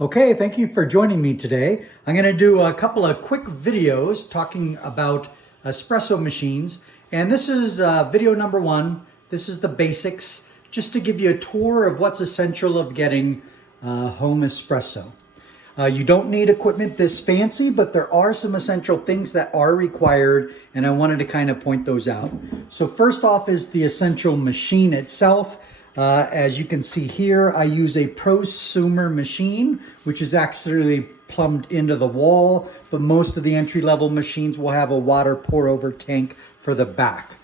Okay, thank you for joining me today. I'm going to do a couple of quick videos talking about espresso machines. And this is video number one. This is the basics, just to give you a tour of what's essential of getting home espresso. You don't need equipment this fancy, but there are some essential things that are required, and I wanted to kind of point those out. So first off is the essential machine itself. As you can see here, I use a prosumer machine, which is actually plumbed into the wall, but most of the entry-level machines will have a water pour-over tank for the back.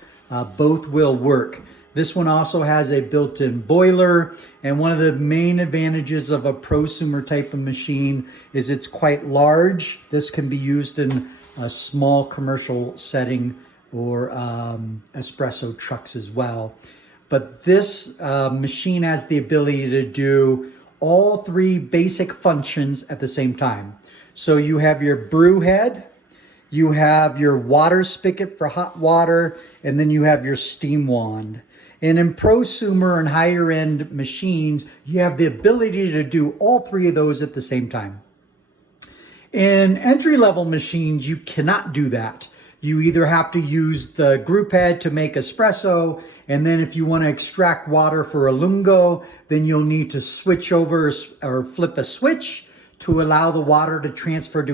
Both will work. This one also has a built-in boiler, and one of the main advantages of a prosumer type of machine is it's quite large. This can be used in a small commercial setting or espresso trucks as well. But this machine has the ability to do all three basic functions at the same time. So you have your brew head, you have your water spigot for hot water, and then you have your steam wand. And in prosumer and higher end machines, you have the ability to do all three of those at the same time. In entry-level machines, you cannot do that. You either have to use the group head to make espresso, and then if you want to extract water for a lungo, then you'll need to switch over or flip a switch to allow the water to transfer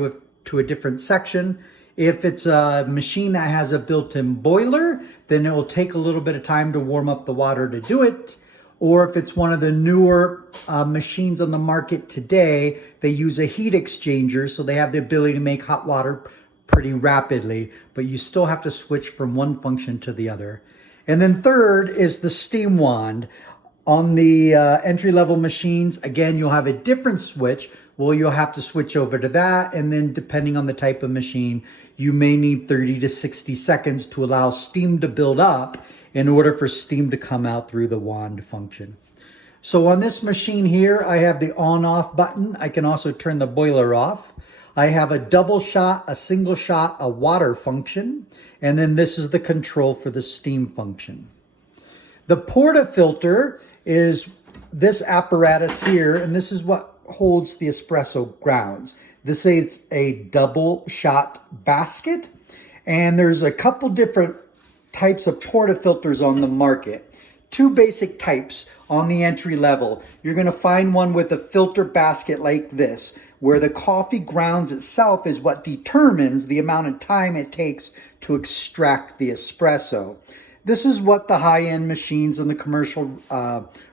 to a different section. If it's a machine that has a built-in boiler, then it will take a little bit of time to warm up the water to do it. Or if it's one of the newer machines on the market today, they use a heat exchanger, so they have the ability to make hot water pretty rapidly, but you still have to switch from one function to the other. And then third is the steam wand. On the entry-level machines, again, you'll have a different switch. Well, you'll have to switch over to that, and then depending on the type of machine, you may need 30 to 60 seconds to allow steam to build up in order for steam to come out through the wand function. So on this machine here, I have the on-off button. I can also turn the boiler off. I have a double shot, a single shot, a water function, and then this is the control for the steam function. The portafilter is this apparatus here, and this is what holds the espresso grounds. This is a double shot basket, and there's a couple different types of portafilters on the market. Two basic types on the entry level. You're going to find one with a filter basket like this, where the coffee grounds itself is what determines the amount of time it takes to extract the espresso. This is what the high-end machines in the commercial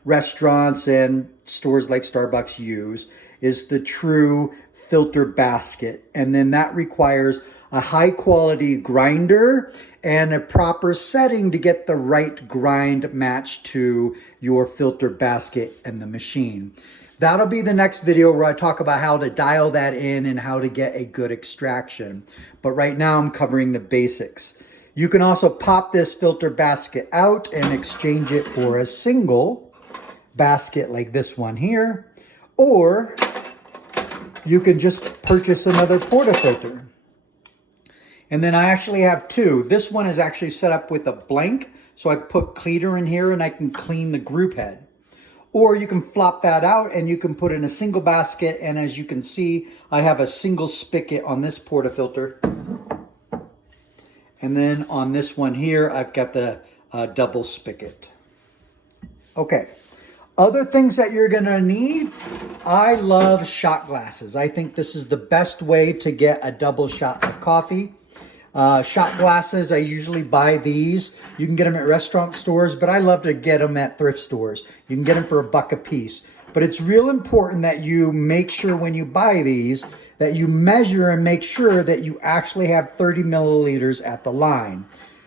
restaurants and stores like Starbucks use, is the true filter basket. And then that requires a high-quality grinder and a proper setting to get the right grind matched to your filter basket and the machine. That'll be the next video where I talk about how to dial that in and how to get a good extraction. But right now I'm covering the basics. You can also pop this filter basket out and exchange it for a single basket like this one here. Or you can just purchase another portafilter. And then I actually have two. This one is actually set up with a blank, so I put cleaner in here and I can clean the group head. Or you can flop that out and you can put in a single basket, and as you can see, I have a single spigot on this portafilter. And then on this one here, I've got the double spigot. Okay. Other things that you're gonna need, I love shot glasses. I think this is the best way to get a double shot of coffee. Shot glasses, I usually buy these. You can get them at restaurant stores, but I love to get them at thrift stores. You can get them for $1 a piece. But it's real important that you make sure when you buy these that you measure and make sure that you actually have 30 milliliters at the line.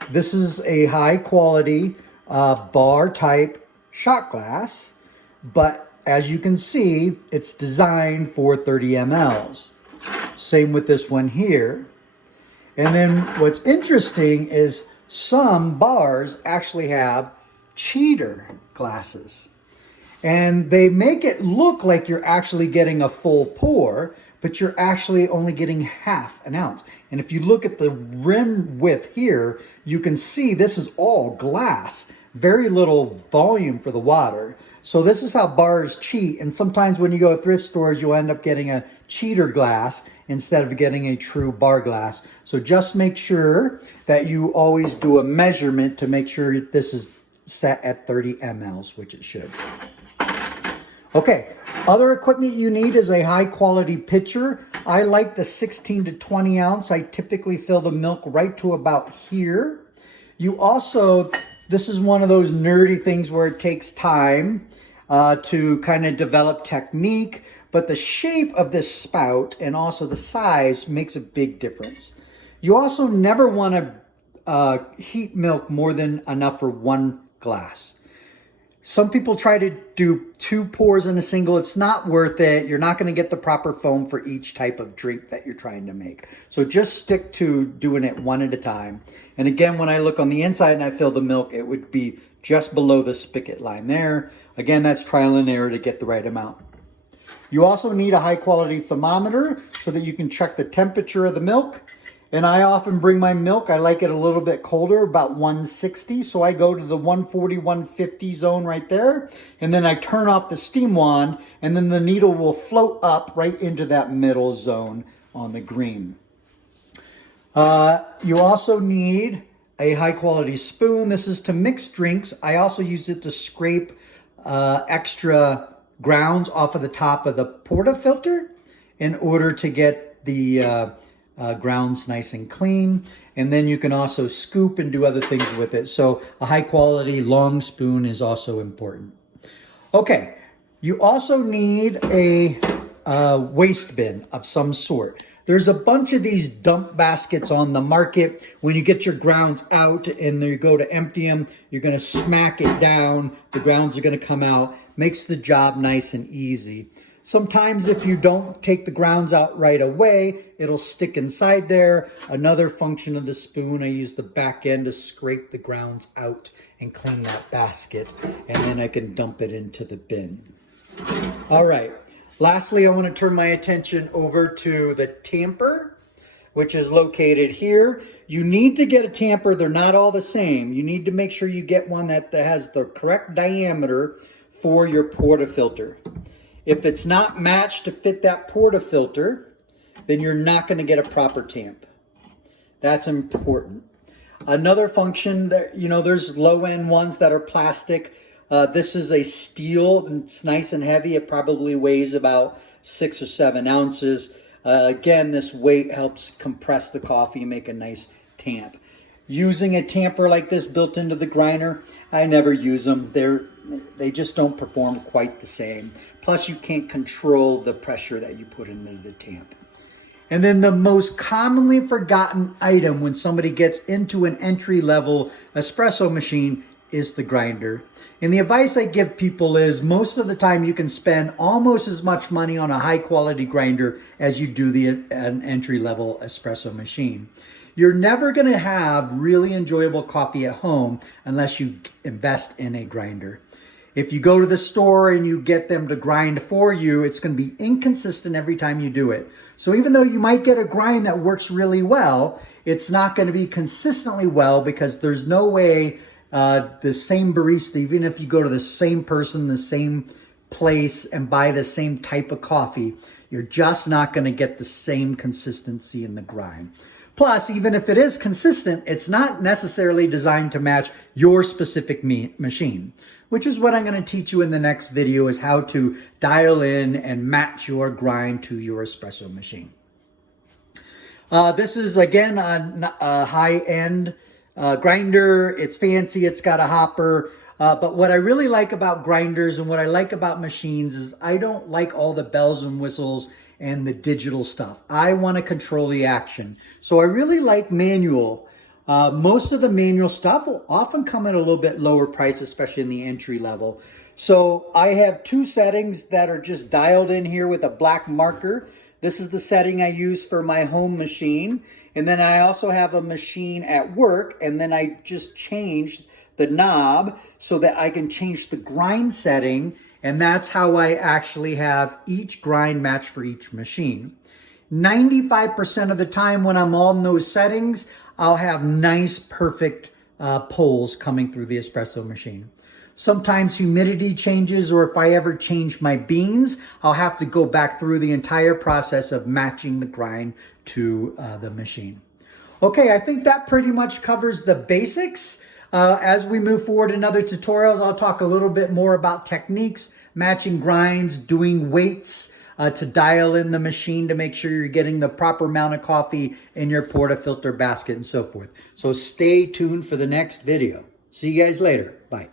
This is a high quality bar type shot glass, but as you can see, it's designed for 30 mLs. Same with this one here. And then what's interesting is some bars actually have cheater glasses. And they make it look like you're actually getting a full pour, but you're actually only getting half an ounce. And if you look at the rim width here, you can see this is all glass. very little volume for the water. So this is how bars cheat. And sometimes when you go to thrift stores, you'll end up getting a cheater glass instead of getting a true bar glass. So just make sure that you always do a measurement to make sure this is set at 30 mLs, which it should. Okay, other equipment you need is a high quality pitcher. I like the 16 to 20 ounce. I typically fill the milk right to about here. You also, this is one of those nerdy things where it takes time to kind of develop technique, but the shape of this spout and also the size makes a big difference. You also never want to heat milk more than enough for one glass. Some people try to do 2 pours in a single. It's not worth it. You're not going to get the proper foam for each type of drink that you're trying to make. So just stick to doing it one at a time. And again, when I look on the inside and I fill the milk, it would be just below the spigot line there. Again, that's trial and error to get the right amount. You also need a high quality thermometer so that you can check the temperature of the milk. And I often bring my milk, I like it a little bit colder, about 160. So I go to the 140, 150 zone right there. And then I turn off the steam wand, and then the needle will float up right into that middle zone on the green. You also need a high quality spoon. This is to mix drinks. I also use it to scrape extra grounds off of the top of the portafilter in order to get the grounds nice and clean. And then you can also scoop and do other things with it. So a high quality long spoon is also important. Okay, you also need a waste bin of some sort. There's a bunch of these dump baskets on the market. When you get your grounds out and you go to empty them, you're gonna smack it down. The grounds are gonna come out. Makes the job nice and easy. Sometimes if you don't take the grounds out right away, it'll stick inside there. Another function of the spoon, I use the back end to scrape the grounds out and clean that basket. And then I can dump it into the bin. All right. Lastly, I want to turn my attention over to the tamper, which is located here. You need to get a tamper. They're not all the same. You need to make sure you get one that has the correct diameter for your portafilter. If it's not matched to fit that portafilter, then you're not going to get a proper tamp. That's important. Another function that, there's low-end ones that are plastic. This is a steel, and it's nice and heavy. It probably weighs about 6 or 7 ounces. Again, this weight helps compress the coffee and make a nice tamp. Using a tamper like this built into the grinder, I never use them. They just don't perform quite the same. Plus, you can't control the pressure that you put into the tamp. And then the most commonly forgotten item when somebody gets into an entry-level espresso machine is the grinder. And the advice I give people is most of the time you can spend almost as much money on a high-quality grinder as you do an entry-level espresso machine. You're never going to have really enjoyable coffee at home unless you invest in a grinder. If you go to the store and you get them to grind for you, it's going to be inconsistent every time you do it. So even though you might get a grind that works really well, it's not going to be consistently well because there's no way the same barista, even if you go to the same person, the same place and buy the same type of coffee, you're just not going to get the same consistency in the grind. Plus, even if it is consistent, it's not necessarily designed to match your specific machine, which is what I'm going to teach you in the next video, is how to dial in and match your grind to your espresso machine. This is, again, a high-end grinder. It's fancy. It's got a hopper. But what I really like about grinders and what I like about machines is I don't like all the bells and whistles and the digital stuff. I want to control the action. So I really like manual. Most of the manual stuff will often come at a little bit lower price, especially in the entry level. So I have 2 settings that are just dialed in here with a black marker. This is the setting I use for my home machine. And then I also have a machine at work, and then I just changed the knob so that I can change the grind setting, and that's how I actually have each grind match for each machine. 95% of the time when I'm on those settings, I'll have nice, perfect poles coming through the espresso machine. Sometimes humidity changes, or if I ever change my beans, I'll have to go back through the entire process of matching the grind to the machine. Okay, I think that pretty much covers the basics. As we move forward in other tutorials, I'll talk a little bit more about techniques, matching grinds, doing weights to dial in the machine to make sure you're getting the proper amount of coffee in your portafilter basket and so forth. So stay tuned for the next video. See you guys later. Bye.